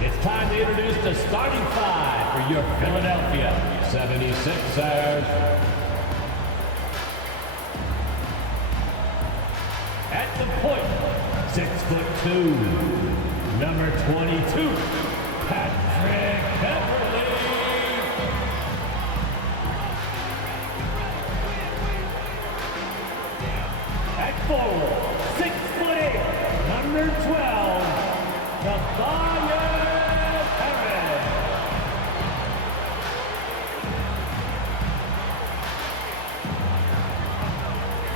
It's time to introduce the starting five for your Philadelphia 76ers. At the point, 6'2", number 22, Patrick Beverley. At forward, 6'8", number 12, Tobias Harris.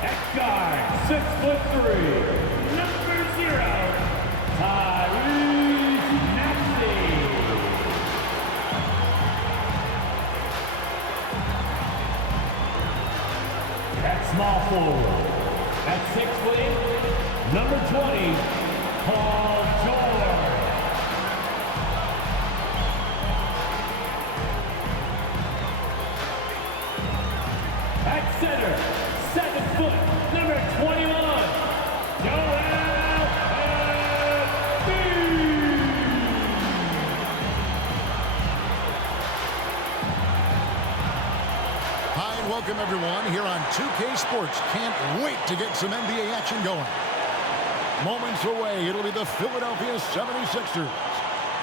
At guard, 6'3", number 0, Tyrese Maxey. At small forward, at 6'8", number 20, Paul George. At center, 7 foot, number 21, Joel Embiid. Hi and welcome everyone here on 2K Sports. Can't wait to get some NBA action going. Moments away, it'll be the Philadelphia 76ers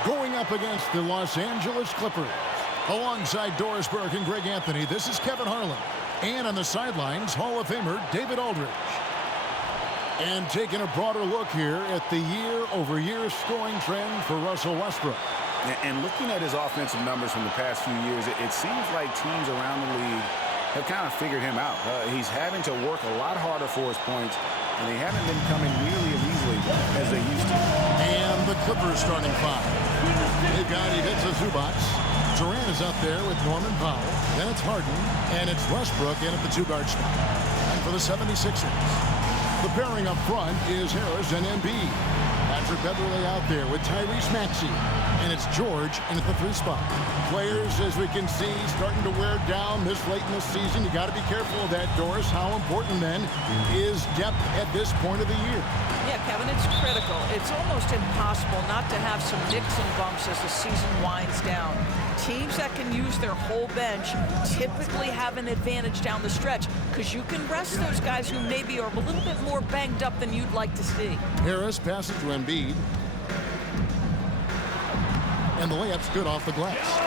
going up against the Los Angeles Clippers. Alongside Doris Burke and Greg Anthony, this is Kevin Harlan. And on the sidelines, Hall of Famer David Aldridge. And taking a broader look here at the year-over-year scoring trend for Russell Westbrook. And looking at his offensive numbers from the past few years, it seems like teams around the league have kind of figured him out. He's having to work a lot harder for his points, and they haven't been coming nearly as easily as they used to. And the Clippers starting five. They've got Ivica Zubac. Durant is up there with Norman Powell. Then it's Harden, and it's Westbrook in at the two-guard spot. And for the 76ers, the pairing up front is Harris and Embiid. Patrick Beverley out there with Tyrese Maxey. And it's George in at the 3 spot. Players, as we can see, starting to wear down this late in the season. You got to be careful of that, Doris. How important, then, is depth at this point of the year? Yeah, Kevin, it's critical. It's almost impossible not to have some nicks and bumps as the season winds down. Teams that can use their whole bench typically have an advantage down the stretch because you can rest those guys who maybe are a little bit more banged up than you'd like to see. Harris passes to Embiid. And the layup's good off the glass.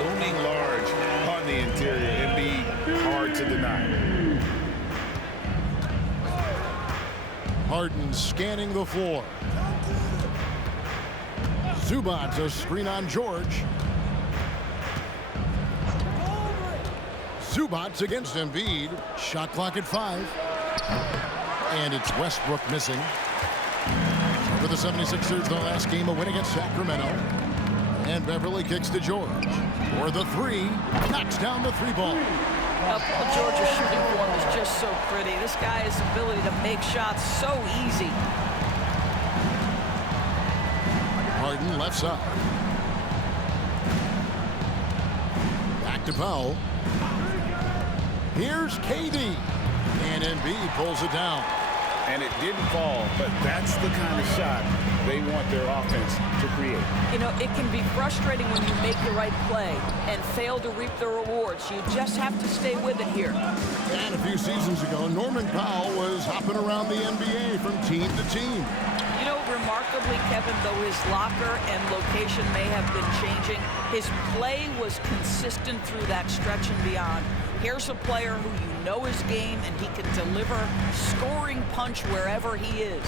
Looming large on the interior. Embiid, hard to deny. Harden scanning the floor. Zubac, a screen on George. Zubac against Embiid. Shot clock at 5. And it's Westbrook missing. For the 76ers, the last game, a win against Sacramento. And Beverley kicks to George. For the 3, knocks down the 3 ball. Paul George's shooting form is just so pretty. This guy has the ability to make shots so easy. Harden left side. Back to Powell. Here's KD. And Embiid pulls it down. And it didn't fall, but that's the kind of shot they want their offense to create. You know, it can be frustrating when you make the right play and fail to reap the rewards. You just have to stay with it here. And a few seasons ago, Norman Powell was hopping around the NBA from team to team. You know, remarkably, Kevin, though his locker and location may have been changing, his play was consistent through that stretch and beyond. Here's a player who you know his game, and he can deliver scoring punch wherever he is.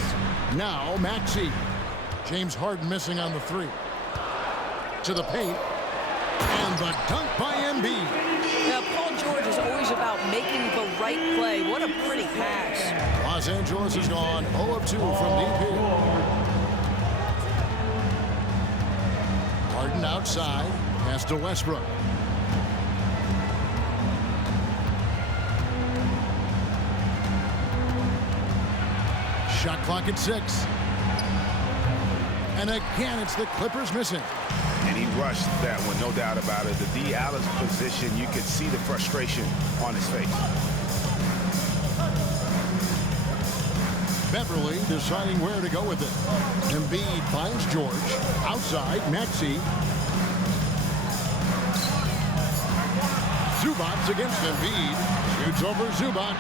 Now, Maxey. James Harden missing on the 3. To the paint. And the dunk by Embiid. Now, Paul George is always about making the right play. What a pretty pass. Los Angeles has gone 0 of 2 from deep here. Harden outside. Pass to Westbrook. Shot clock at 6. And again, it's the Clippers missing. And he rushed that one, no doubt about it. The D. Allis position, you could see the frustration on his face. Beverly deciding where to go with it. Embiid finds George. Outside, Maxey. Zubac against Embiid. Shoots over Zubac.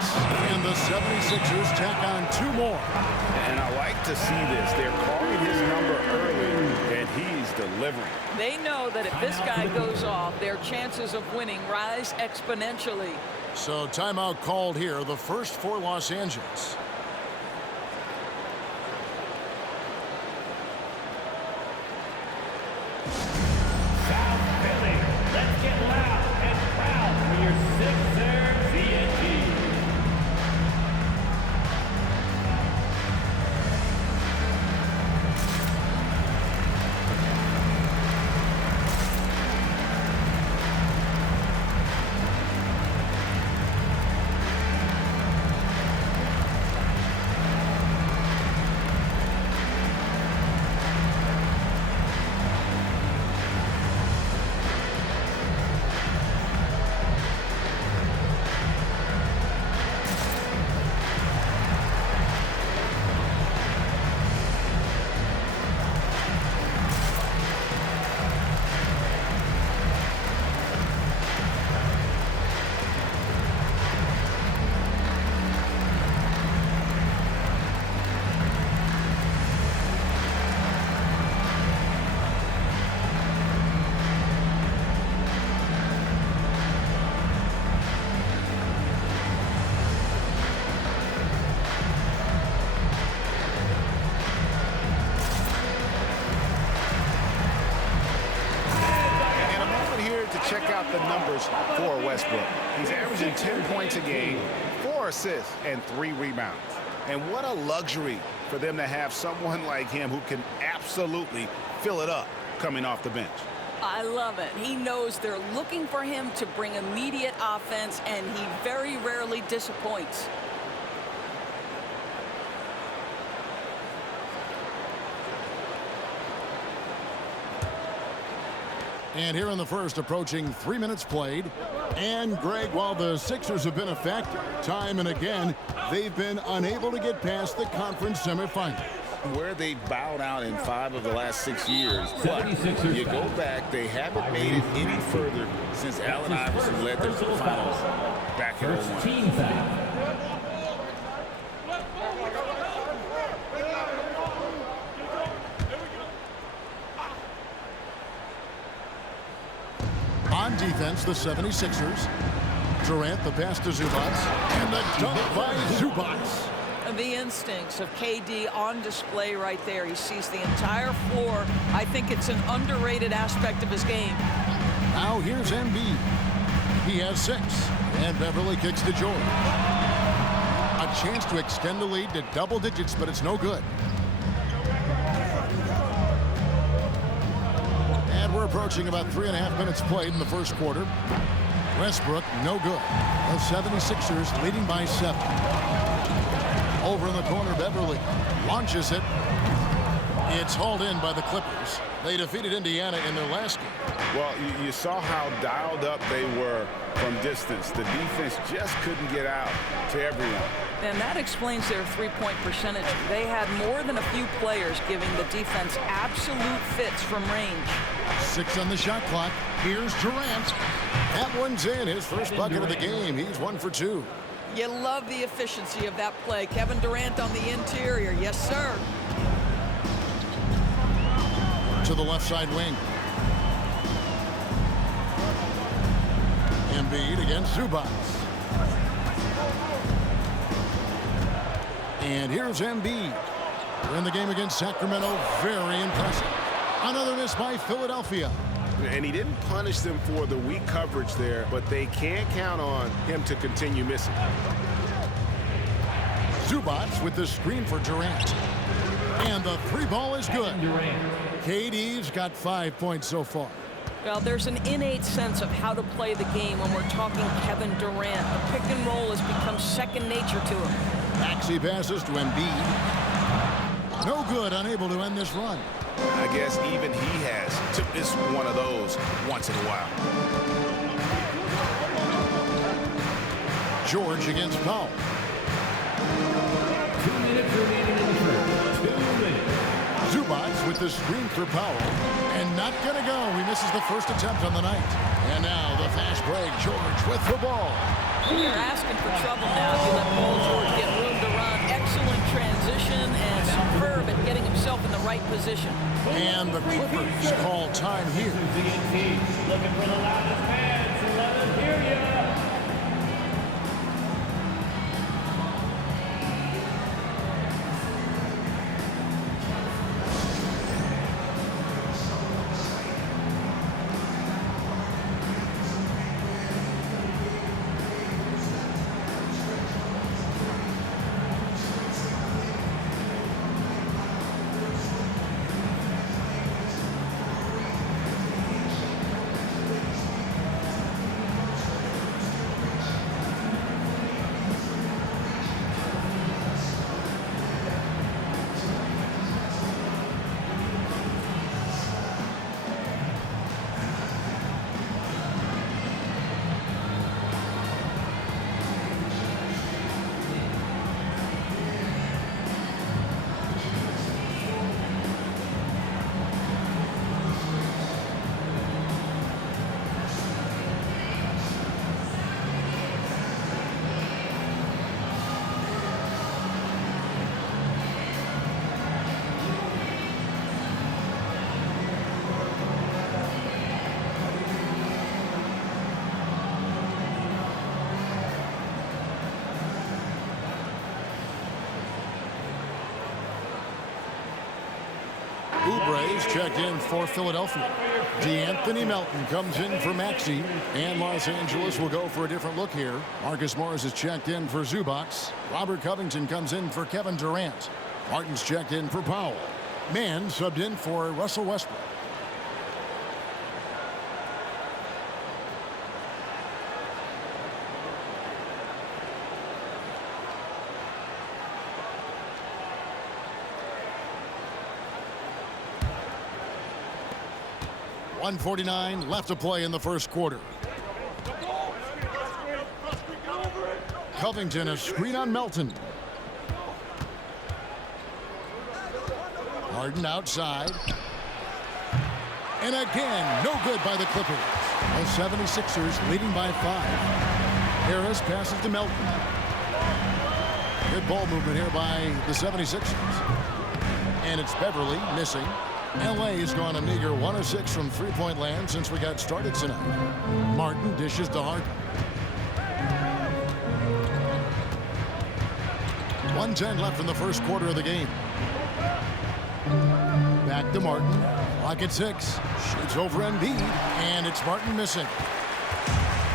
And the 76ers tack on 2 more. And I like to see this. They're calling his number early, and he's delivering. They know that if this guy goes off, their chances of winning rise exponentially. So timeout called here, the first for Los Angeles. South Philly, let's get loud and proud for your Sixers TNT. Check out the numbers for Westbrook. He's averaging 10 points a game, 4 assists, and 3 rebounds. And what a luxury for them to have someone like him who can absolutely fill it up coming off the bench. I love it. He knows they're looking for him to bring immediate offense, and he very rarely disappoints. And here in the first, approaching 3 minutes played. And, Greg, while the Sixers have been a factor time and again, they've been unable to get past the conference semifinal. Where they bowed out in 5 of the last 6 years. But you go back, they haven't made it any further since Allen Iverson led them to the finals back in 01. Team foul. On defense, the 76ers. Durant, the pass to Zubac. And the dunk by Zubac. The instincts of KD on display right there. He sees the entire floor. I think it's an underrated aspect of his game. Now here's Embiid. He has 6. And Beverly kicks to George. A chance to extend the lead to double digits, but it's no good. And we're approaching about 3.5 minutes played in the first quarter. Westbrook, no good. The 76ers leading by 7. Over in the corner, Beverly launches it. It's hauled in by the Clippers. They defeated Indiana in their last game. Well, you saw how dialed up they were from distance. The defense just couldn't get out to everyone. And that explains their three-point percentage. They had more than a few players giving the defense absolute fits from range. 6 on the shot clock. Here's Durant. That one's in. His first bucket of the game. He's 1 for 2. You love the efficiency of that play. Kevin Durant on the interior. Yes, sir. To the left side wing. Embiid against Zubac. And here's Embiid. We're in the game against Sacramento. Very impressive. Another miss by Philadelphia. And he didn't punish them for the weak coverage there, but they can't count on him to continue missing. Zubac with the screen for Durant. And the 3 ball is good. KD's got 5 points so far. Well, there's an innate sense of how to play the game when we're talking Kevin Durant. The pick and roll has become second nature to him. Maxey passes to Embiid. No good, unable to end this run. I guess even he has to miss one of those once in a while. George against Powell. 2 minutes remaining with the screen for Powell. And not going to go. He misses the first attempt on the night. And now the fast break. George with the ball. You're asking for trouble now. You let Paul George get room to run. Excellent transition and superb at getting himself in the right position. And the Clippers call time here. TNT looking for the loudest fans to let us hear ya. Oubre's checked in for Philadelphia. DeAnthony Melton comes in for Maxey. And Los Angeles will go for a different look here. Marcus Morris is checked in for Zubac. Robert Covington comes in for Kevin Durant. Martin's checked in for Powell. Mann subbed in for Russell Westbrook. .149 left to play in the first quarter. Covington, a screen on Melton. Harden outside. And again, no good by the Clippers. The 76ers leading by 5. Harris passes to Melton. Good ball movement here by the 76ers. And it's Beverly missing. LA has gone a meager 1 of 6 from three-point land since we got started tonight. Martin dishes to Harden. 1:10 left in the first quarter of the game. Back to Martin. Clock at 6. Shoots over Embiid, and it's Martin missing.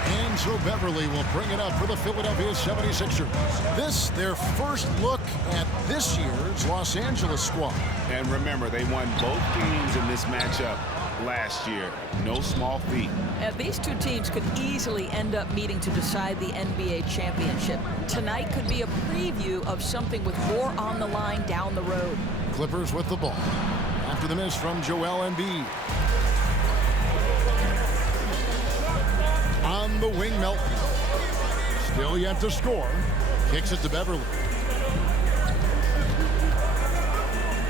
And so Beverly will bring it up for the Philadelphia 76ers. This, their first look at this year's Los Angeles squad. And remember, they won both teams in this matchup last year. No small feat. These two teams could easily end up meeting to decide the NBA championship. Tonight could be a preview of something with more on the line down the road. Clippers with the ball. After the miss from Joel Embiid. On the wing, Melton. Still yet to score. Kicks it to Beverly.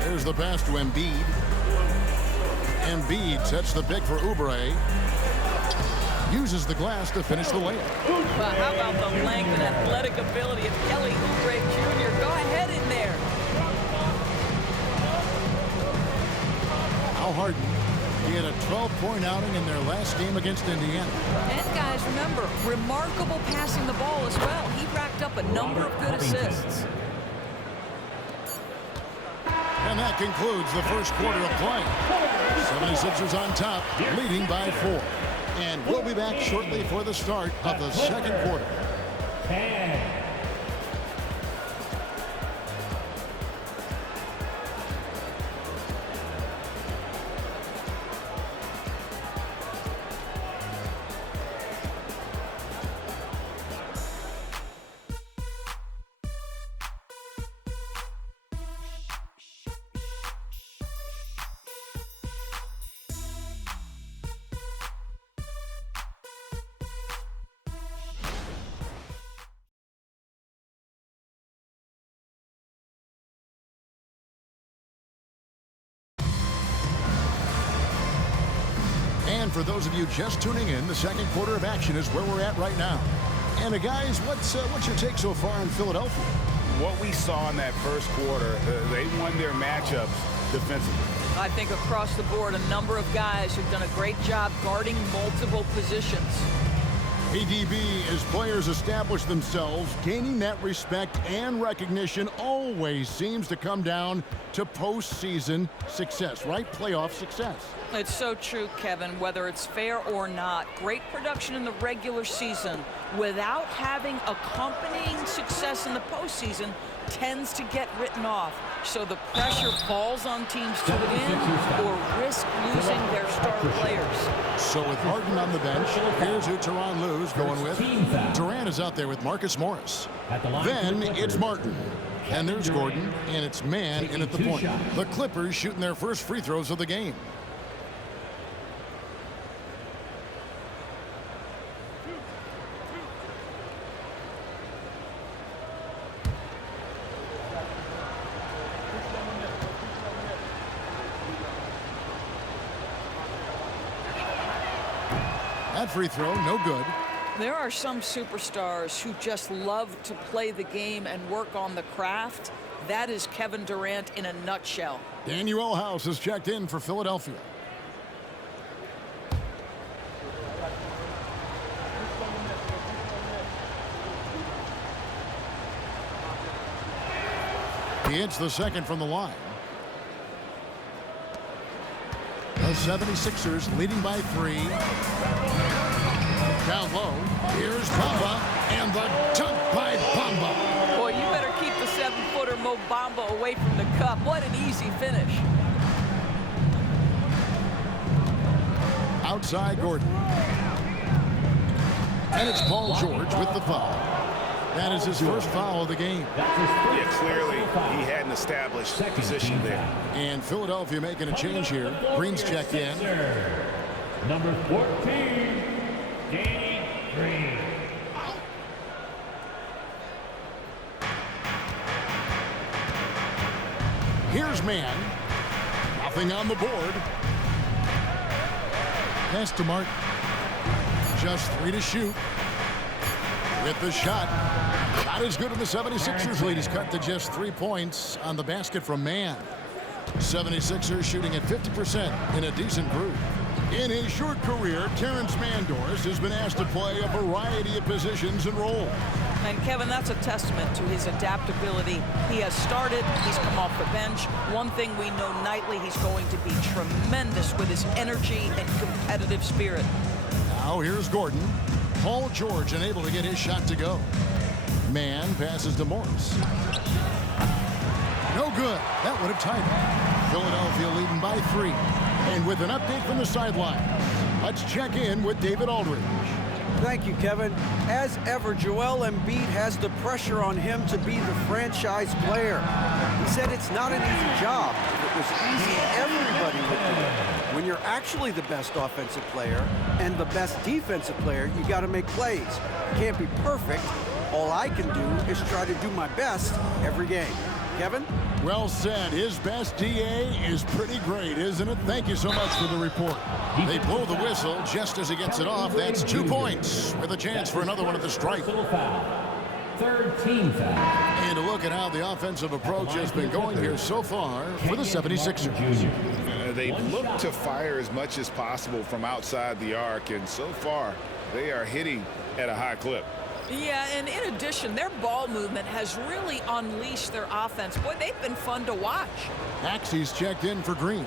There's the pass to Embiid. Embiid sets the pick for Oubre. Uses the glass to finish the layup. Well, how about the length and athletic ability of Kelly Oubre Jr.? Go ahead in there. Al Harden. He had a 12-point outing in their last game against Indiana. And guys, remember, remarkable passing the ball as well. He racked up a number of good assists. And that concludes the first quarter of play. 76ers on top, leading by 4. And we'll be back shortly for the start of the second quarter. 10. And for those of you just tuning in, the second quarter of action is where we're at right now. And guys, what's your take so far on Philadelphia? What we saw in that first quarter, they won their matchups defensively. I think across the board, a number of guys who've done a great job guarding multiple positions. ADB, as players establish themselves, gaining that respect and recognition always seems to come down to postseason success, right? Playoff success. It's so true, Kevin, whether it's fair or not. Great production in the regular season without having accompanying success in the postseason tends to get written off. So the pressure falls on teams to win or risk losing their star players. So with Harden on the bench, here's who Tyronn Lue's going with. Durant is out there with Marcus Morris. Then it's Martin. And there's Gordon, and it's man in at the point. The Clippers shooting their first free throws of the game. That free throw, no good. There are some superstars who just love to play the game and work on the craft. That is Kevin Durant in a nutshell. Danuel House has checked in for Philadelphia. He hits the second from the line. The 76ers leading by 3. Down low. Here's Bamba, and the dunk by Bamba. Boy, you better keep the 7-footer Mo Bamba away from the cup. What an easy finish. Outside Gordon. And it's Paul George with the foul. That is his first foul of the game. Yeah, clearly he hadn't established position there. And Philadelphia making a change here. Green's checked in. Number 14, Danny Green. Here's man. Nothing on the board. Pass to Martin. Just 3 to shoot. With the shot. Not as good in the 76ers lead. He's cut to just 3 points on the basket from man. 76ers shooting at 50% in a decent group. In his short career, Terrence Mandors has been asked to play a variety of positions and roles. And Kevin, that's a testament to his adaptability. He has started, he's come off the bench. One thing we know nightly, he's going to be tremendous with his energy and competitive spirit. Now here's Gordon. Paul George unable to get his shot to go. Man passes to Morris. No good. That would have tied it. Philadelphia leading by 3. And with an update from the sideline, let's check in with David Aldridge. Thank you, Kevin. As ever, Joel Embiid has the pressure on him to be the franchise player. He said it's not an easy job. If it was easy, everybody would do it. When you're actually the best offensive player and the best defensive player, you got to make plays. You can't be perfect. All I can do is try to do my best every game. Kevin? Well said. His best DA is pretty great, isn't it? Thank you so much for the report. They blow the whistle just as he gets it off. That's 2 points with a chance for another one at the stripe. Third team foul. And a look at how the offensive approach has been going here so far for the 76ers. They've looked to fire as much as possible from outside the arc, and so far they are hitting at a high clip. Yeah, and in addition, their ball movement has really unleashed their offense. Boy, they've been fun to watch. Maxey's checked in for Green.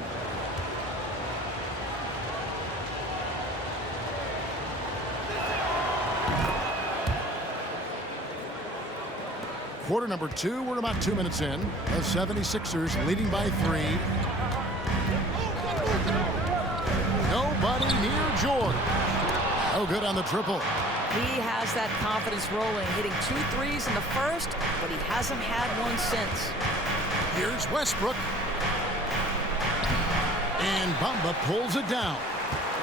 Quarter number 2, we're about 2 minutes in. The 76ers leading by 3. Nobody near George. No good on the triple. He has that confidence rolling, hitting 2 threes in the first, but he hasn't had one since. Here's Westbrook. And Bamba pulls it down.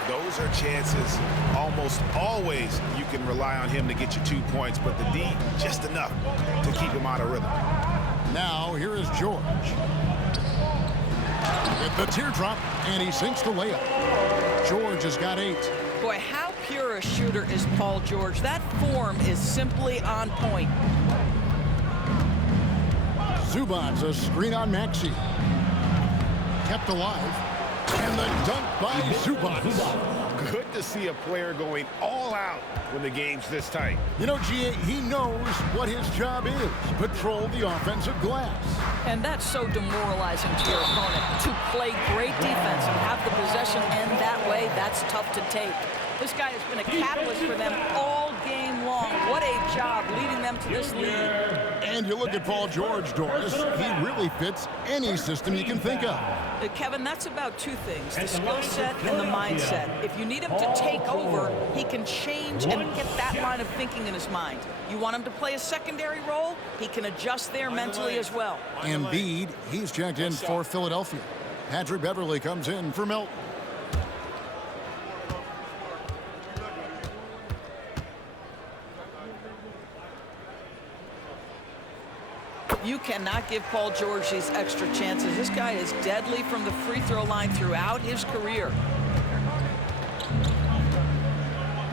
Those are chances almost always you can rely on him to get you 2 points, but the D just enough to keep him out of rhythm. Now here is George. Hit the teardrop, and he sinks the layup. George has got 8. Boy, how pure a shooter is Paul George. That form is simply on point. Zubac, a screen on Maxey. Kept alive. And the dunk by Zubac. Good to see a player going all out when the game's this tight. You know, G.A., he knows what his job is. Patrol the offensive glass. And that's so demoralizing to your opponent. To play great defense and have the possession end that way, that's tough to take. This guy has been a catalyst for them all game long. What a job leading them to this lead. And you look at Paul George, Doris, he really fits any system you can think of. Kevin, that's about 2 things, the skill set and the mindset. If you need him to take over, he can change and get that line of thinking in his mind. You want him to play a secondary role, he can adjust there mentally as well. Embiid, he's checked in for Philadelphia. Patrick Beverley comes in for Milton. You cannot give Paul George these extra chances. This guy is deadly from the free throw line throughout his career.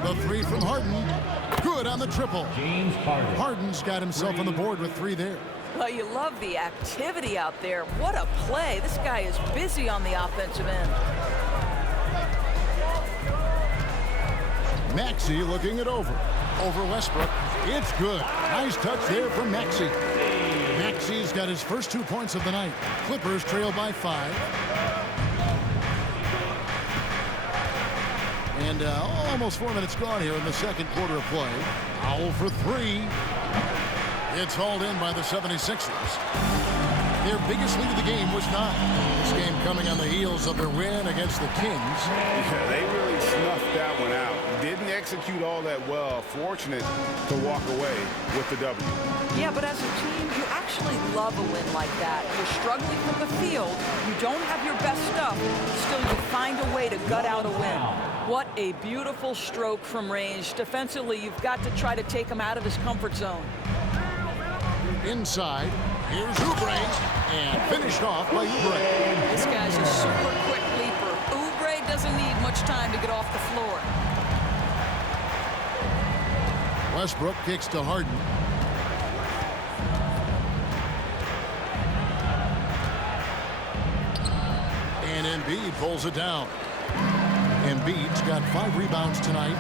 The 3 from Harden. Good on the triple. James Harden. Harden's got himself on the board with 3 there. Well, you love the activity out there. What a play. This guy is busy on the offensive end. Maxey looking it over. Over Westbrook. It's good. Nice touch there from Maxey. Maxey's got his first 2 points of the night. Clippers trail by 5. And almost 4 minutes gone here in the second quarter of play. Powell for 3. It's hauled in by the 76ers. Their biggest lead of the game was 9. This game coming on the heels of their win against the Kings. Yeah, they really snuffed that one out. Didn't execute all that well. Fortunate to walk away with the W. Yeah, but as a team, you actually love a win like that. You're struggling from the field. You don't have your best stuff. Still, you find a way to gut out a win. What a beautiful stroke from range. Defensively, you've got to try to take him out of his comfort zone. Inside, here's Oubre, and finished off by Oubre. This guy's a super quick leaper. Oubre doesn't need much time to get off the floor. Westbrook kicks to Harden. And Embiid pulls it down. Embiid's got 5 rebounds tonight.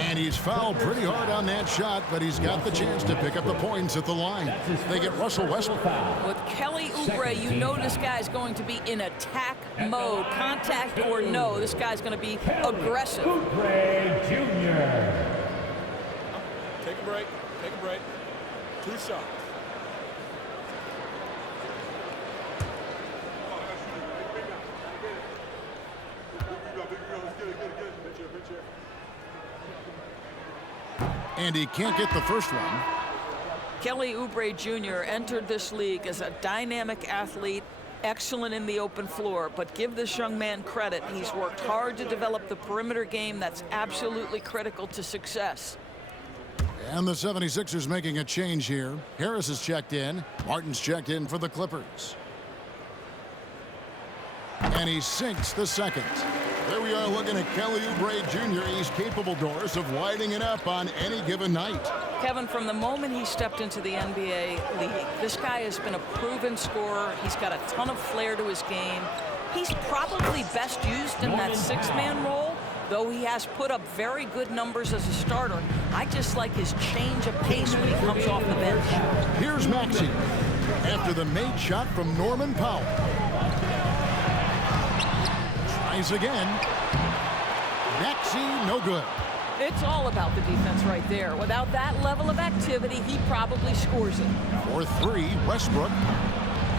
And he's fouled pretty hard on that shot, but he's got the chance to pick up the points at the line. They get Russell Westbrook. With Kelly Oubre, you know this guy's going to be in attack mode. Contact or no, this guy's going to be aggressive. Oubre Jr. Take a break. Take a break. 2 shots. And he can't get the first one. Kelly Oubre Jr. entered this league as a dynamic athlete, excellent in the open floor, but give this young man credit. He's worked hard to develop the perimeter game that's absolutely critical to success. And the 76ers making a change here. Harris is checked in. Martin's checked in for the Clippers. And he sinks the second. There we are looking at Kelly Oubre Jr. He's capable, Doris, of lighting it up on any given night. Kevin, from the moment he stepped into the NBA league, this guy has been a proven scorer. He's got a ton of flair to his game. He's probably best used in that 6-man role, though he has put up very good numbers as a starter. I just like his change of pace when he comes off the bench. Here's Maxey after the made shot from Norman Powell. Tries again. Maxey, no good. It's all about the defense right there. Without that level of activity, he probably scores it. For 3, Westbrook.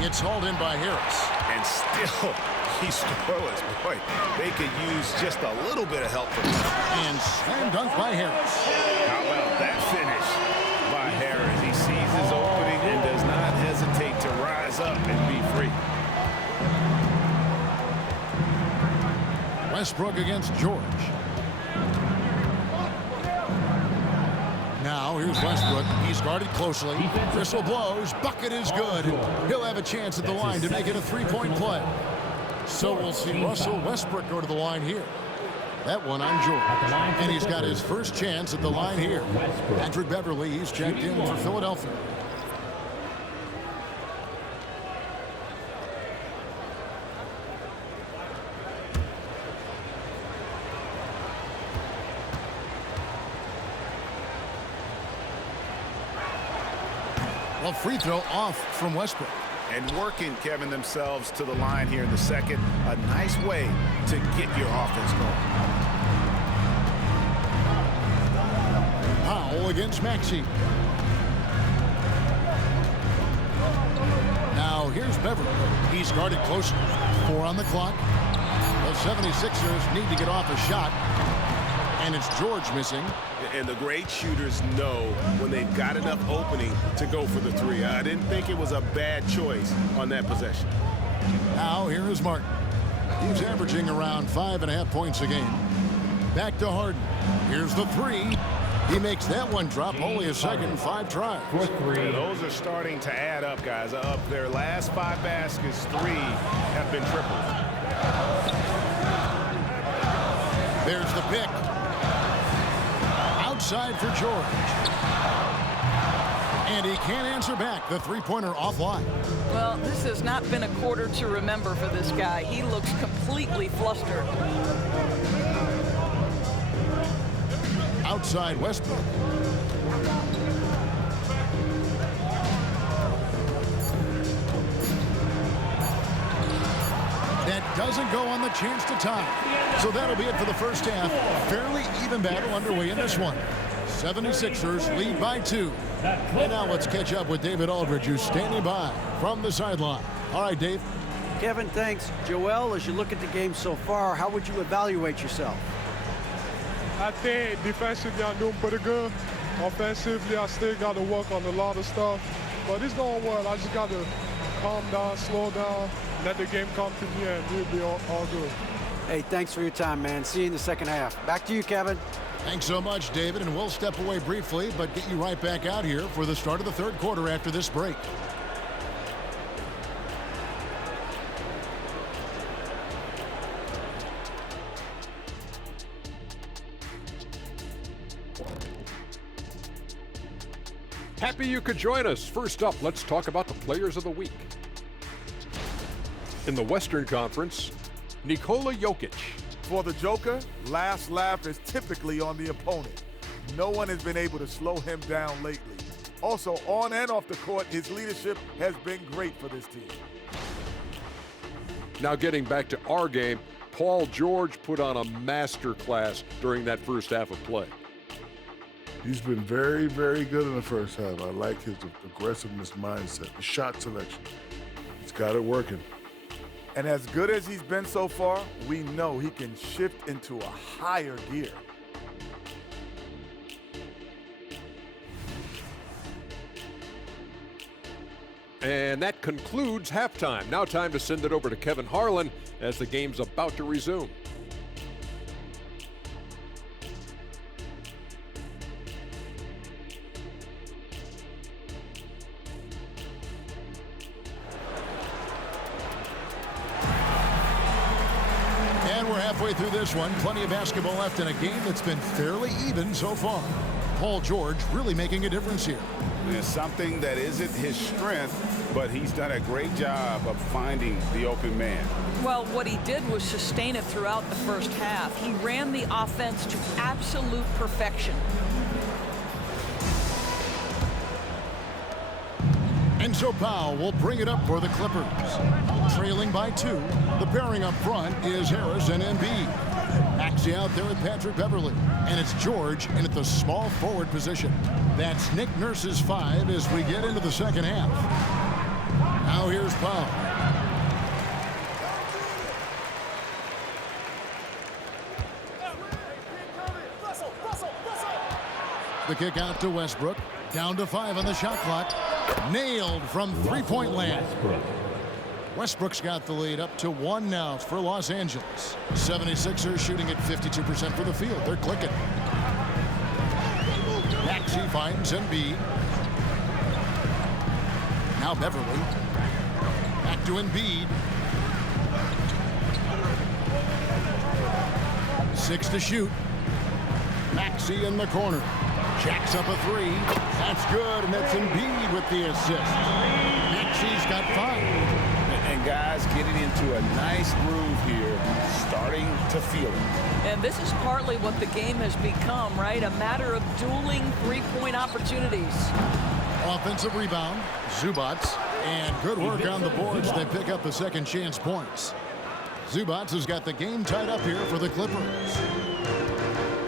It's hauled in by Harris. And still, he's scoreless. Boy, they could use just a little bit of help from him. And slam dunk by Harris. How about that finish by Harris? He sees his opening and does not hesitate to rise up and be free. Westbrook against George. Now Now here's Westbrook. He's guarded closely. Whistle blows. Bucket is good. He'll have a chance at the line to make it a three-point play. So we'll see Russell Westbrook go to the line here. That one on George. And he's got his first chance at the line here. Patrick Beverley, he's checked in for Philadelphia. Well, free throw off from Westbrook. And working, Kevin, themselves to the line here in the second. A nice way to get your offense going. Powell against Maxey. Now here's Beverly. He's guarded closely. 4 on the clock. The 76ers need to get off a shot. And it's George missing. And the great shooters know when they've got enough opening to go for the three. I didn't think it was a bad choice on that possession. Now here is Martin. He's averaging around 5.5 points a game. Back to Harden. Here's the three. He makes that one drop only a second in 5 tries. Yeah, those are starting to add up, guys. Up their last 5 baskets, 3 have been tripled. There's the pick. Outside for George. And he can't answer back. The three-pointer offline. Well, this has not been a quarter to remember for this guy. He looks completely flustered. Outside Westbrook. That doesn't go on the chance to tie. So that'll be it for the first half. Fairly even battle underway in this one. 76ers lead by 2. And now let's catch up with David Aldridge, who's standing by from the sideline. All right, Dave. Kevin, thanks. Joel, as you look at the game so far, how would you evaluate yourself? I think defensively I'm doing pretty good. Offensively, I still got to work on a lot of stuff. But it's going well. I just got to calm down, slow down, let the game come to me, and we'll be all good. Hey, thanks for your time, man. See you in the second half. Back to you, Kevin. Thanks so much, David. And we'll step away briefly, but get you right back out here for the start of the third quarter after this break. Happy you could join us. First up, let's talk about the players of the week. In the Western Conference, Nikola Jokic. For the Joker, last laugh is typically on the opponent. No one has been able to slow him down lately. Also, on and off the court, his leadership has been great for this team. Now getting back to our game, Paul George put on a master class during that first half of play. He's been very, very good in the first half. I like his aggressiveness mindset, the shot selection. He's got it working. And as good as he's been so far, we know he can shift into a higher gear. And that concludes halftime. Now time to send it over to Kevin Harlan as the game's about to resume. Halfway through this one, plenty of basketball left in a game that's been fairly even so far. Paul George really making a difference here. It's something that isn't his strength, but he's done a great job of finding the open man. Well, what he did was sustain it throughout the first half. He ran the offense to absolute perfection. And so Powell will bring it up for the Clippers. Trailing by 2, the pairing up front is Harris and Embiid. Maxey out there with Patrick Beverley. And it's George in at the small forward position. That's Nick Nurse's 5 as we get into the second half. Now here's Powell. The kick out to Westbrook. Down to 5 on the shot clock. Nailed from three-point land. Westbrook's got the lead up to 1 now for Los Angeles. 76ers shooting at 52% for the field. They're clicking. Back Maxey finds Embiid. Now Beverly. Back to Embiid. 6 to shoot. Maxey in the corner. Jacks up a 3. That's good, and that's Embiid with the assist. Maxey's got 5. And guys getting into a nice groove here, starting to feel it. And this is partly what the game has become, right? A matter of dueling three-point opportunities. Offensive rebound, Zubac, and good work on the boards. They pick up the second chance points. Zubac has got the game tied up here for the Clippers.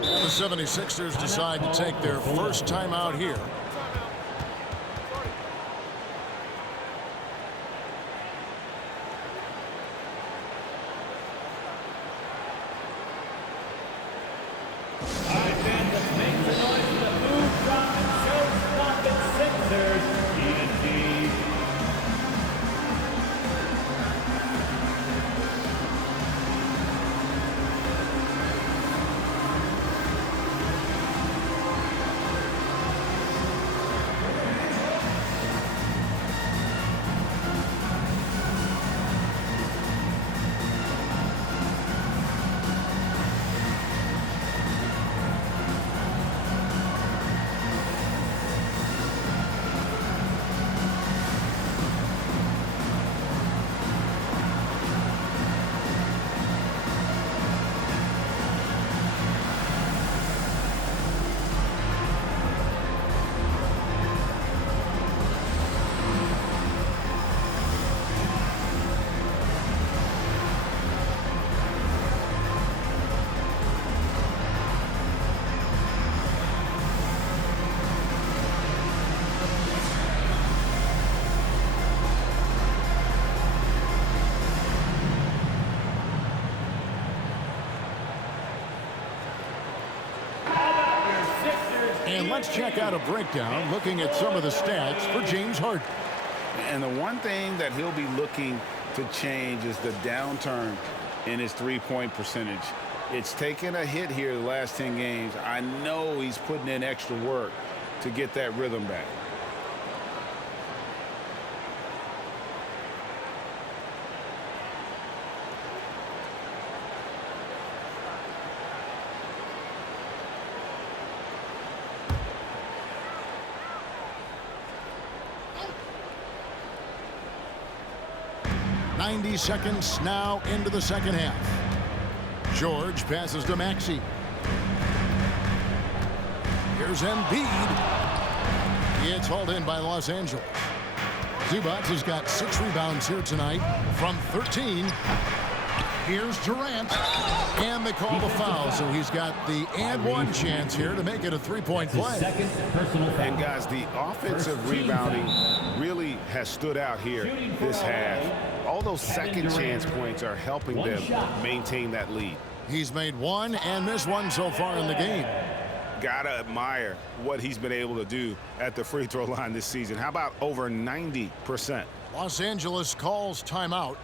The 76ers decide to take their first timeout here. And let's check out a breakdown looking at some of the stats for James Harden. And the one thing that he'll be looking to change is the downturn in his three-point percentage. It's taken a hit here the last 10 games. I know he's putting in extra work to get that rhythm back. .90 seconds now into the second half. George passes to Maxey. Here's Embiid. It's hauled in by Los Angeles. Zubac has got 6 rebounds here tonight from 13. Here's Durant. And they call the foul, so he's got the and one chance here to make it a three-point play. And guys, the offensive rebounding really has stood out here this half. All those second chance points are helping them maintain that lead. He's made 1 and missed 1 so far in the game. Gotta admire what he's been able to do at the free throw line this season. How about over 90%? Los Angeles calls timeout.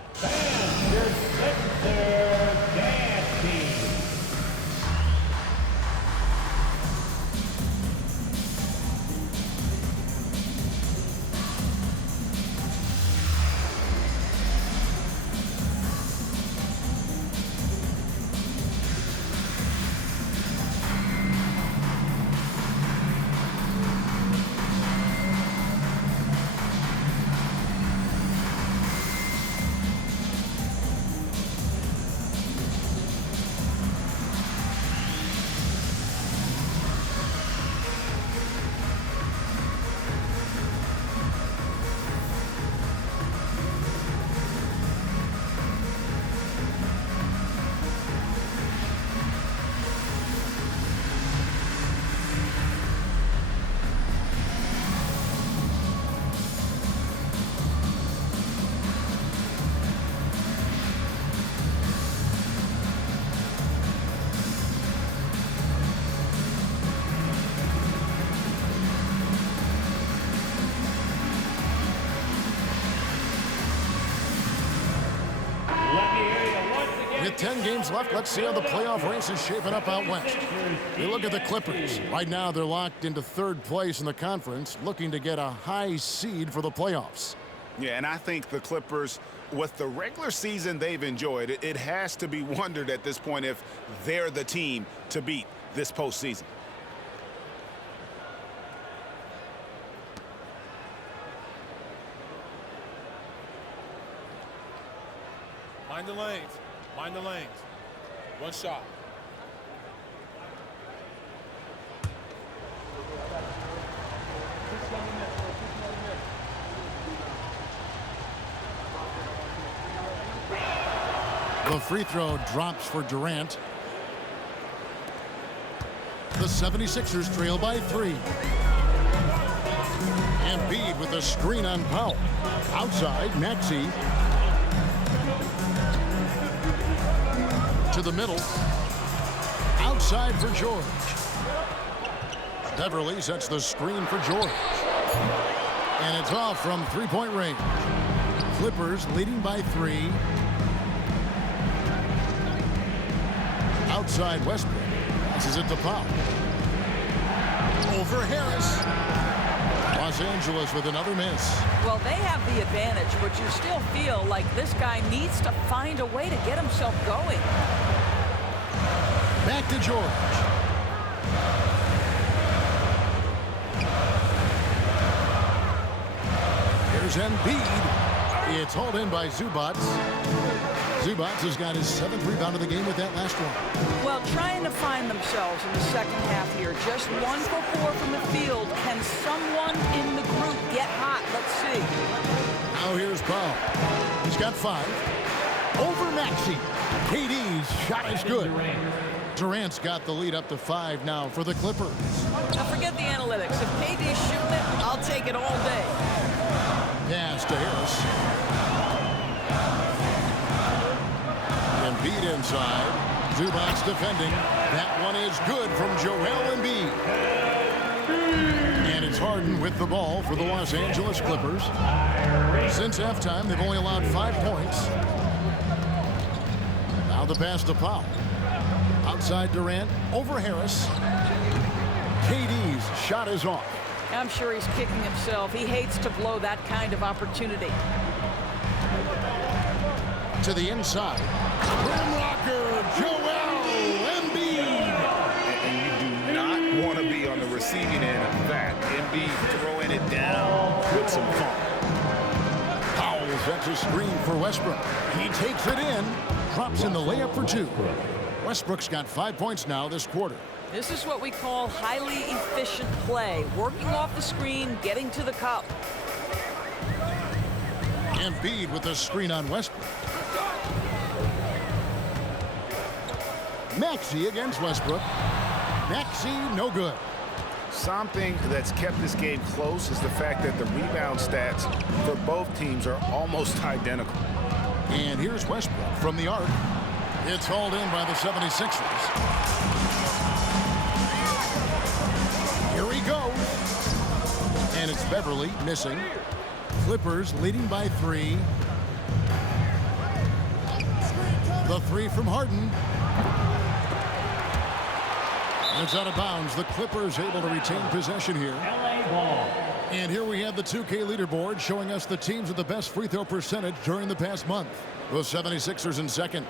With 10 games left, let's see how the playoff race is shaping up out west. You look at the Clippers. Right now, they're locked into third place in the conference, looking to get a high seed for the playoffs. Yeah, and I think the Clippers, with the regular season they've enjoyed, it has to be wondered at this point if they're the team to beat this postseason. Mind the lanes. Mind the lanes. One shot. The free throw drops for Durant. The 76ers trail by 3. Embiid with a screen on Powell. Outside, Maxey. To the middle. Outside for George. Beverly sets the screen for George. And it's off from three-point range. Clippers leading by 3. Outside Westbrook. Passes it to Powell. Over Harris. Los Angeles with another miss. Well, they have the advantage, but you still feel like this guy needs to find a way to get himself going. Back to George. Here's Embiid. It's hauled in by Zubac. Zubac has got his 7th rebound of the game with that last one. Well, trying to find themselves in the second half here. Just 1 for 4 from the field. Can someone in the group get hot? Let's see. Now here's Powell. He's got 5. Over Maxey. KD's shot is good. Durant's got the lead up to 5 now for the Clippers. Now forget the analytics. If KD's shooting it, I'll take it all day. Pass to Harris. Embiid inside. Zubac defending. That one is good from Joel Embiid. And it's Harden with the ball for the Los Angeles Clippers. Since halftime, they've only allowed 5 points. Now the pass to Powell. Outside Durant. Over Harris. KD's shot is off. I'm sure he's kicking himself. He hates to blow that kind of opportunity. To the inside. Rim rocker, Joel Embiid. And you do not want to be on the receiving end of that. Embiid throwing it down with some fun. Powell sets a screen for Westbrook. He takes it in. Drops in the layup for 2. Westbrook's got 5 points now this quarter. This is what we call highly efficient play. Working off the screen, getting to the cup. Embiid with a screen on Westbrook. Maxey against Westbrook. Maxey, no good. Something that's kept this game close is the fact that the rebound stats for both teams are almost identical. And here's Westbrook from the arc. It's hauled in by the 76ers. Here he goes. And it's Beverly missing. Clippers leading by 3. The 3 from Harden. And it's out of bounds. The Clippers able to retain possession here. And here we have the 2K leaderboard showing us the teams with the best free throw percentage during the past month. The 76ers in second.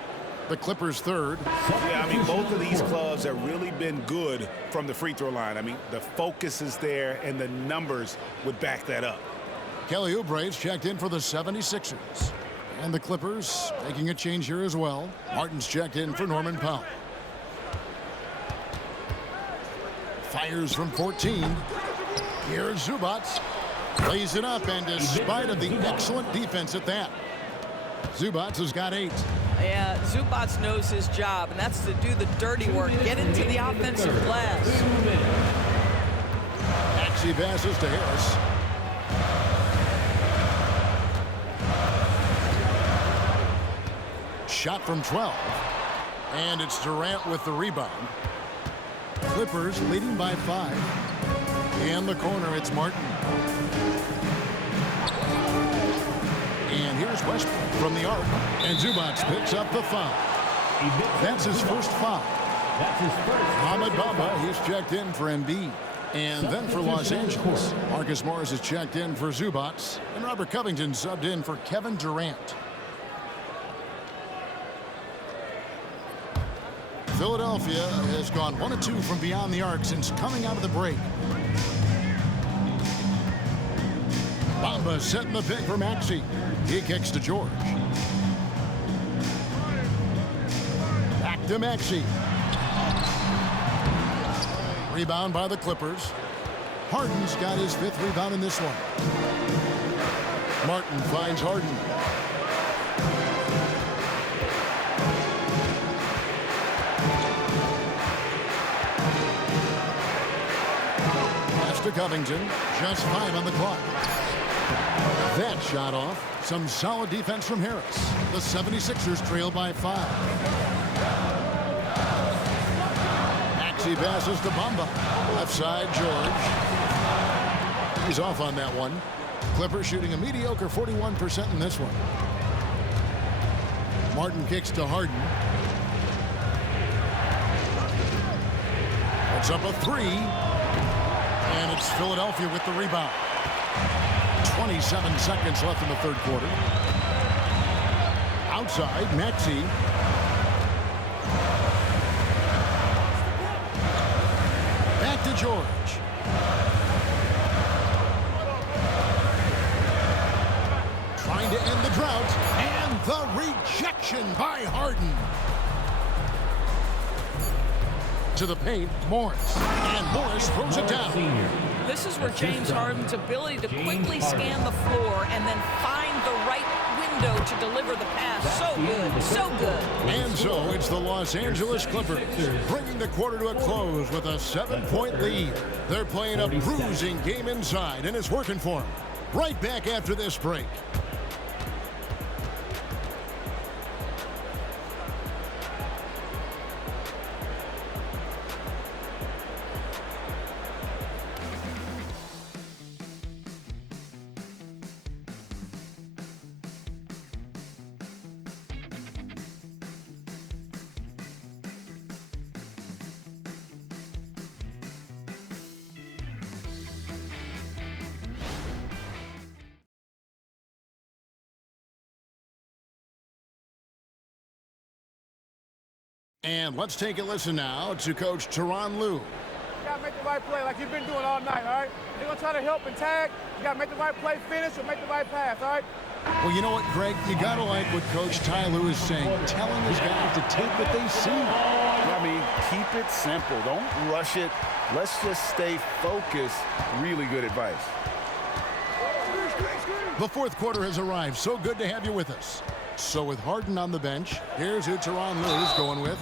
The Clippers third. Yeah, I mean, both of these clubs have really been good from the free throw line. I mean, the focus is there, and the numbers would back that up. Kelly Oubre's checked in for the 76ers. And the Clippers making a change here as well. Martin's checked in for Norman Powell. Fires from 14. Here's Zubac. Lays it up, and despite of the excellent defense at that, Zubac has got 8. Yeah, Zubac knows his job, and that's to do the dirty work. Get into the offensive glass. Maxey passes to Harris. Shot from 12. And it's Durant with the rebound. Clippers leading by 5. In the corner, it's Martin. And here's Westbrook from the arc. And Zubac picks up the foul. That's his first foul. That's his first. Mohamed Bamba, he's checked in for Embiid. And then for Los Angeles, Marcus Morris is checked in for Zubac. And Robert Covington subbed in for Kevin Durant. Philadelphia has gone 1 of 2 from beyond the arc since coming out of the break. Bamba setting the pick for Maxey. He kicks to George. Back to Maxey. Rebound by the Clippers. Harden's got his 5th rebound in this one. Martin finds Harden. Pass to Covington. Just 5 on the clock. That shot off. Some solid defense from Harris. The 76ers trail by 5. Maxey passes to Bamba. Left side, George. He's off on that one. Clippers shooting a mediocre 41% in this one. Martin kicks to Harden. Puts up a 3. And it's Philadelphia with the rebound. 27 seconds left in the 3rd quarter. Outside, Maxey. Back to George. Trying to end the drought. And the rejection by Harden. To the paint, Morris. And Morris throws it down. This is where James Harden's ability to quickly scan the floor and then find the right window to deliver the pass. So good, so good. And so it's the Los Angeles Clippers bringing the quarter to a close with a 7-point lead. They're playing a bruising game inside, and it's working for them. Right back after this break. And let's take a listen now to Coach Tyronn Lue. You got to make the right play like you've been doing all night, all right? They're going to try to help and tag. You got to make the right play, finish, or make the right pass, all right? Well, you know what, Greg? You got to like what Coach Ty Lue is saying, telling his guys to take what they see. I mean, keep it simple. Don't rush it. Let's just stay focused. Really good advice. The 4th quarter has arrived. So good to have you with us. So with Harden on the bench, here's who Tyronn Lue is going with.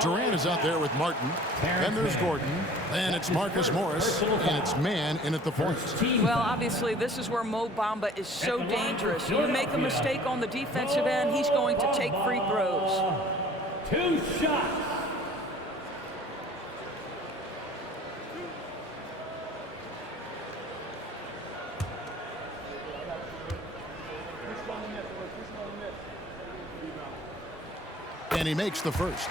Durant is out there with Martin. Then there's Gordon. Then it's Marcus Morris. And it's man in at the point. Well, obviously, this is where Mo Bamba is so dangerous. You make a mistake on the defensive end, he's going to take free throws. 2 shots. And he makes the first.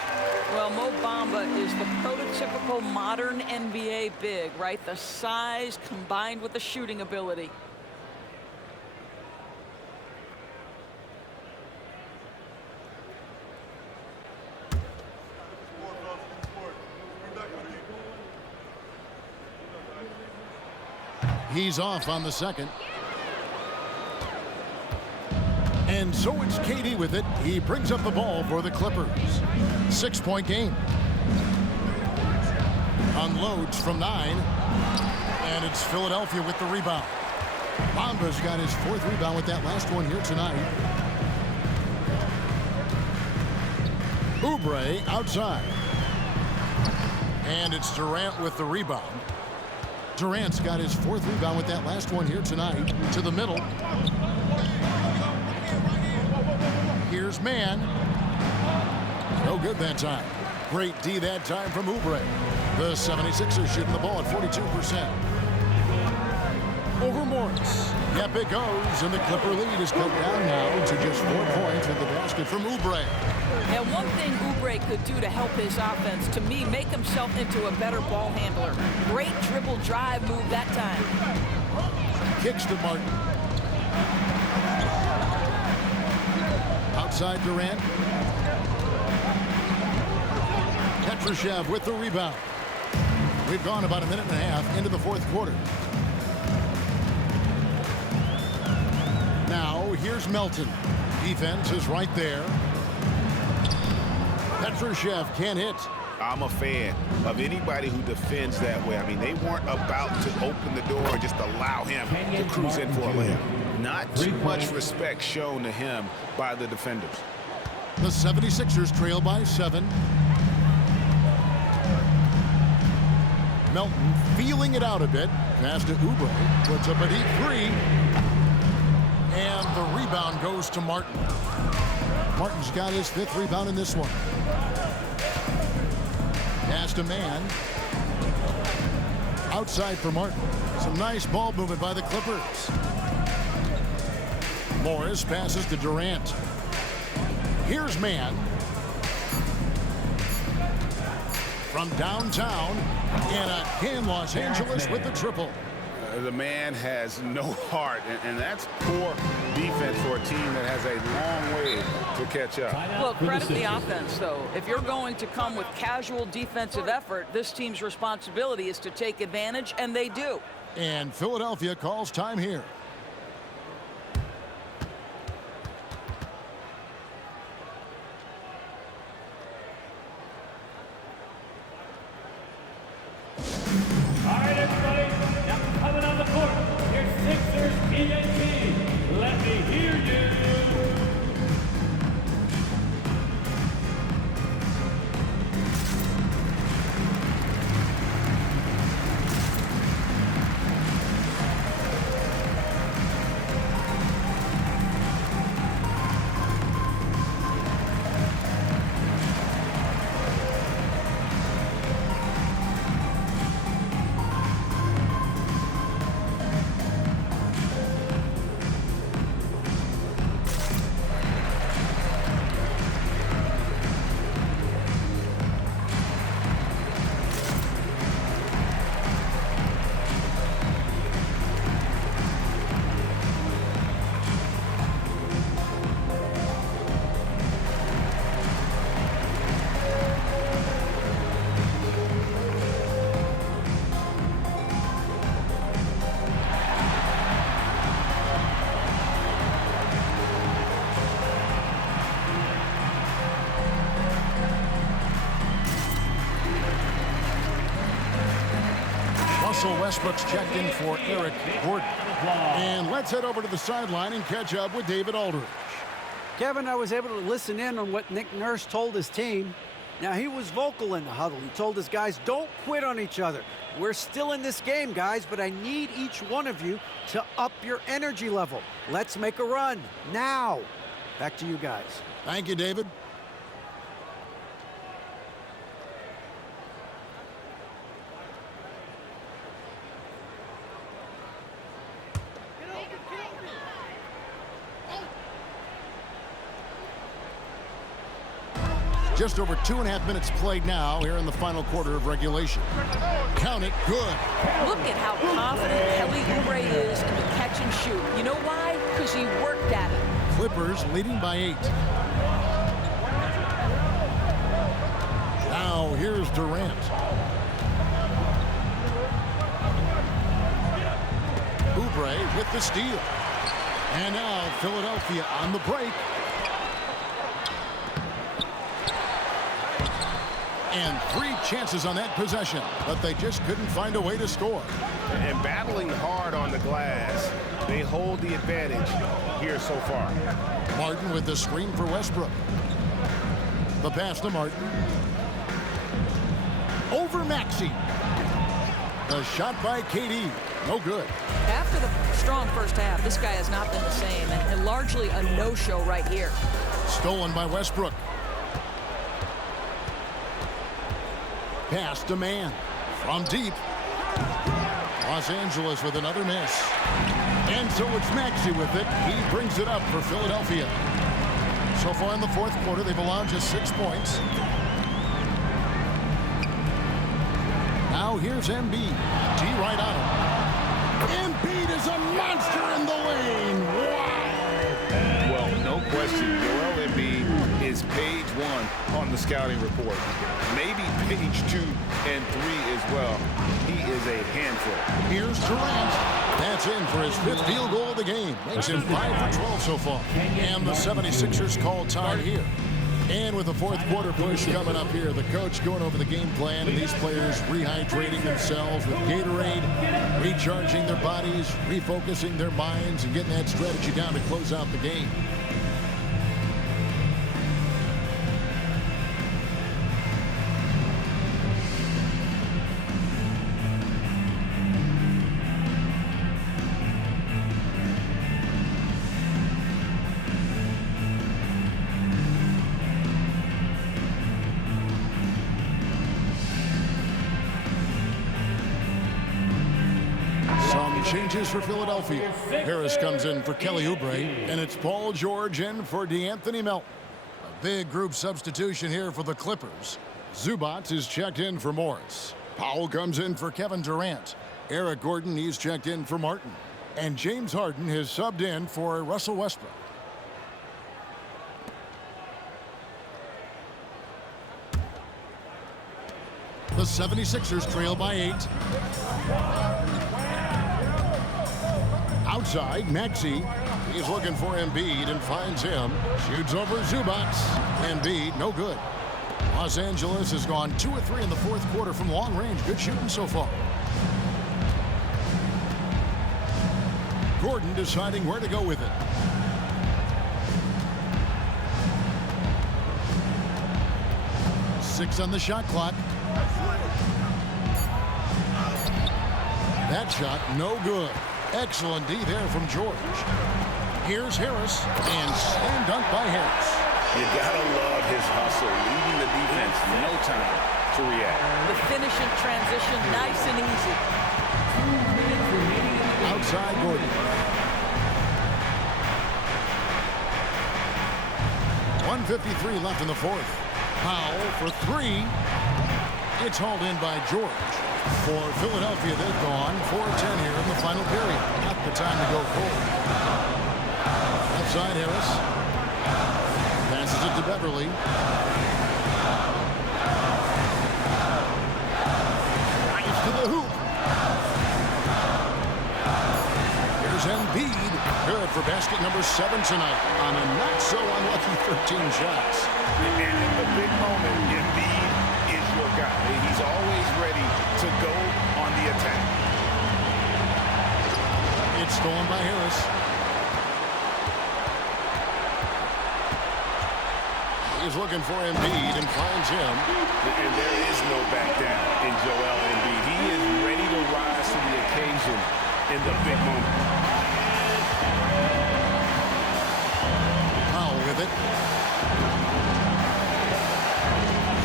Well, Mo Bamba is the prototypical modern NBA big, right? The size combined with the shooting ability. He's off on the second. And so it's KD with it. He brings up the ball for the Clippers. 6-point game. Unloads from 9. And it's Philadelphia with the rebound. Bamba's got his 4th rebound with that last one here tonight. Oubre outside. And it's Durant with the rebound. Durant's got his 4th rebound with that last one here tonight. To the middle. Here's man. No good that time. Great D that time from Oubre. The 76ers shooting the ball at 42%. Over Morris. Yep, it goes. And the Clipper lead is cut down now to just 4 points at the basket from Oubre. And one thing Oubre could do to help his offense, to me, make himself into a better ball handler. Great dribble drive move that time. Kicks to Martin. Outside Durant. Petrushev with the rebound. We've gone about a minute and a half into the fourth quarter. Now, here's Melton. Defense is right there. Petrushev can't hit. I'm a fan of anybody who defends that way. I mean, they weren't about to open the door and just allow him to cruise in for a layup. Not too much respect shown to him by the defenders. The 76ers trail by 7. Melton feeling it out a bit. Pass to Oubre. Puts up a deep 3. And the rebound goes to Martin. Martin's got his 5th rebound in this one. Pass to Mann. Outside for Martin. Some nice ball movement by the Clippers. Morris passes to Durant. Here's Mann. From downtown, and again Los Angeles with the triple. The man has no heart, and that's poor defense for a team that has a long way to catch up. Well, credit the offense, though. If you're going to come with casual defensive effort, this team's responsibility is to take advantage, and they do. And Philadelphia calls time here. All right, everybody, now coming on the court, your Sixers EAT. Let me hear you. Russell Westbrook's checked in for Eric Gordon. And let's head over to the sideline and catch up with David Aldridge. Kevin, I was able to listen in on what Nick Nurse told his team. Now, he was vocal in the huddle. He told his guys, don't quit on each other. We're still in this game, guys, but I need each one of you to up your energy level. Let's make a run now. Back to you guys. Thank you, David. Just over 2.5 minutes played now here in the final quarter of regulation. Count it, good. Look at how confident Kelly Oubre is in the catch and shoot. You know why? Because he worked at it. Clippers leading by 8. Now here's Durant. Oubre with the steal. And now Philadelphia on the break. And 3 chances on that possession, but they just couldn't find a way to score. And battling hard on the glass, they hold the advantage here so far. Martin with the screen for Westbrook. The pass to Martin. Over Maxey. The shot by KD. No good. After the strong first half, this guy has not been the same, and largely a no-show right here. Stolen by Westbrook. Pass to Mann. From deep. Los Angeles with another miss. And so it's Maxey with it. He brings it up for Philadelphia. So far in the fourth quarter, they've allowed just 6 points. Now here's Embiid. D right on him. Embiid is a monster in the lane. Wow. Well, no question. Joel Embiid is page 1 on the scouting report. Maybe page 2 and 3 as well. He is a handful. Here's Durant. That's in for his 5th field goal of the game. Makes him 5 for 12 so far. And the 76ers call time here. And with the fourth quarter push coming up here, the coach going over the game plan and these players rehydrating themselves with Gatorade, recharging their bodies, refocusing their minds, and getting that strategy down to close out the game. Changes for Philadelphia. Harris comes in for Kelly Oubre, and it's Paul George in for DeAnthony Melton. A big group substitution here for the Clippers. Zubac is checked in for Morris. Powell comes in for Kevin Durant. Eric Gordon, he's checked in for Martin. And James Harden has subbed in for Russell Westbrook. The 76ers trail by 8. Outside, Maxey. He's looking for Embiid and finds him. Shoots over Zubac. Embiid, no good. Los Angeles has gone 2 of 3 in the fourth quarter from long range. Good shooting so far. Gordon deciding where to go with it. Six on the shot clock. That shot, no good. Excellent D there from George. Here's Harris, and slam dunk by Harris. You gotta love his hustle, leading the defense, no time to react. The finish in transition, nice and easy. Outside Gordon. 1:53 left in the fourth. Powell for 3. It's hauled in by George. For Philadelphia, they've gone 4-10 here in the final period. Not the time to go forward. Outside Harris. Passes it to Beverly. Drives to the hoop. Here's Embiid. Good for basket number 7 tonight on a not-so-unlucky 13 shots. And in the big moment, Embiid is your guy. He's always ready to go on the attack. It's stolen by Harris. He's looking for Embiid and finds him. And there is no back down in Joel Embiid. He is ready to rise to the occasion in the big moment. Powell with it.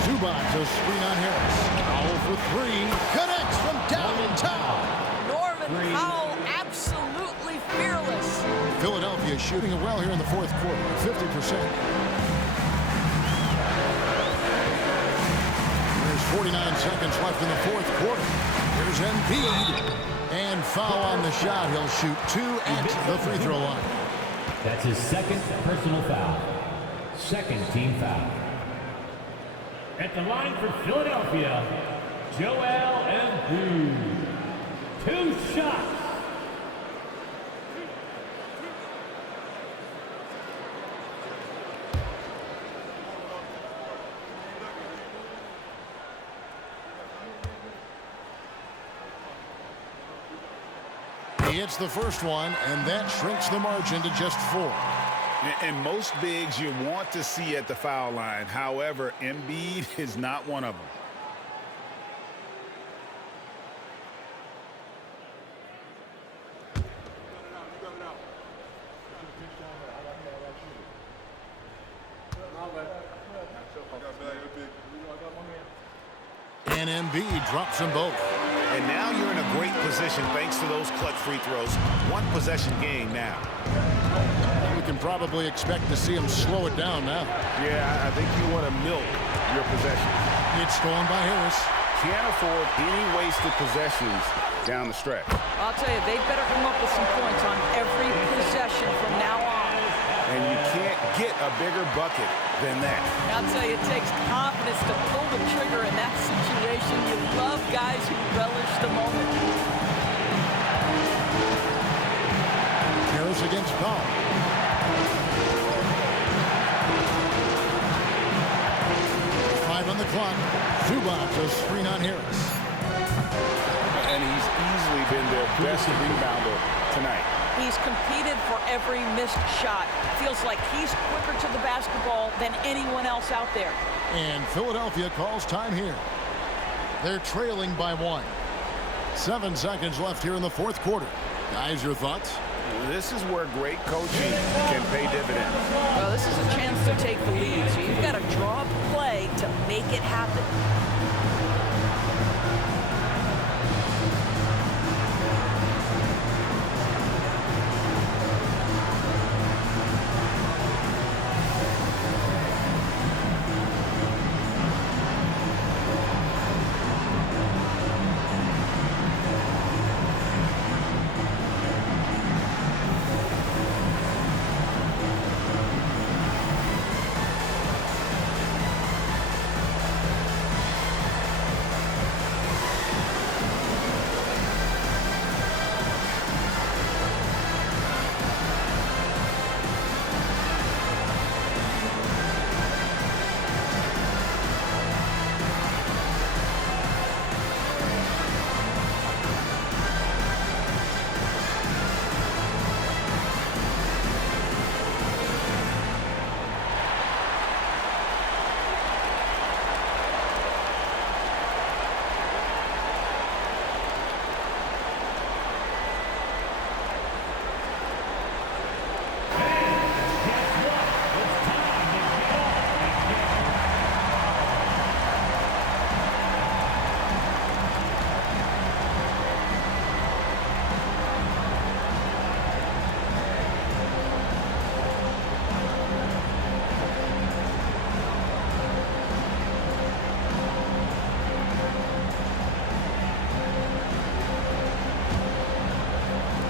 Zubac, a screen on Harris. Powell for 3. Connects from downtown. Norman Powell, absolutely fearless. Philadelphia shooting it well here in the fourth quarter, 50%. There's 49 seconds left in the fourth quarter. Here's Embiid. And foul on the shot. He'll shoot 2 at the free throw line. That's his second personal foul. Second team foul. At the line for Philadelphia, Joel Embiid. 2 shots. He hits the first one, and that shrinks the margin to just 4. And most bigs you want to see at the foul line. However, Embiid is not one of them. And Embiid drops them both. And now you're in a great position thanks to those clutch free throws. One possession game now. can probably expect to see him slow it down now. Yeah, I think you want to milk your possessions. It's stolen by Harris. Can't afford any wasted possessions down the stretch. I'll tell you, they better come up with some points on every possession from now on. And you can't get a bigger bucket than that. I'll tell you, it takes confidence to pull the trigger in that situation. You love guys who relish the moment. Harris against Powell. On the clock. Zubac a screen on Harris. And he's easily been their best rebounder tonight. He's competed for every missed shot. Feels like he's quicker to the basketball than anyone else out there. And Philadelphia calls time here. They're trailing by 1. 7 seconds left here in the fourth quarter. Guys, your thoughts? This is where great coaching can pay dividends. Well, this is a chance to take the lead, so you've got to draw up a play to make it happen.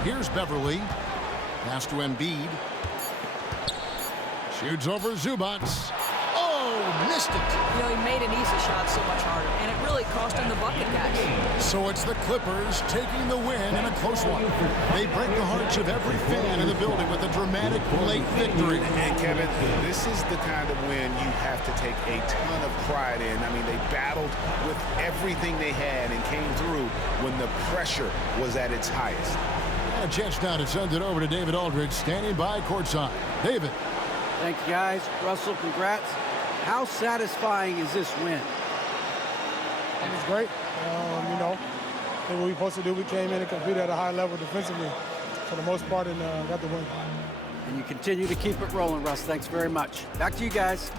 Here's Beverly. Pass to Embiid. Shoots over Zubac. Oh, missed it. You know, he made an easy shot so much harder, and it really cost him the bucket, guys. So it's the Clippers taking the win in a close one. They break the hearts of every fan in the building with a dramatic late victory. And Kevin, this is the kind of win you have to take a ton of pride in. I mean, they battled with everything they had and came through when the pressure was at its highest. And a chance now to send it over to David Aldridge, standing by courtside. David. Thank you, guys. Russell, congrats. How satisfying is this win? It was great. You know, did what we were supposed to do. We came in and competed at a high level defensively for the most part and got the win. And you continue to keep it rolling, Russ. Thanks very much. Back to you guys.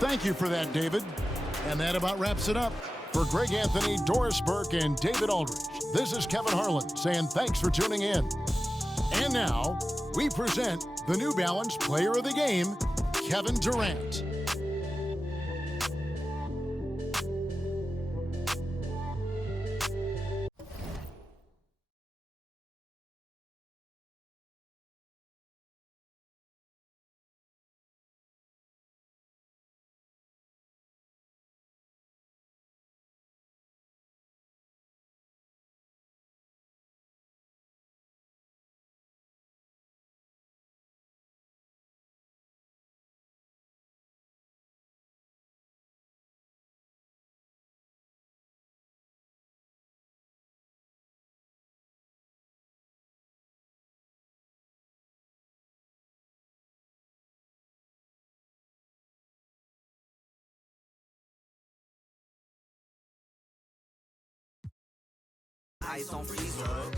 Thank you for that, David. And that about wraps it up. For Greg Anthony, Doris Burke, and David Aldridge, this is Kevin Harlan saying thanks for tuning in. And now, we present the New Balance Player of the Game, Kevin Durant. Eyes on freezer.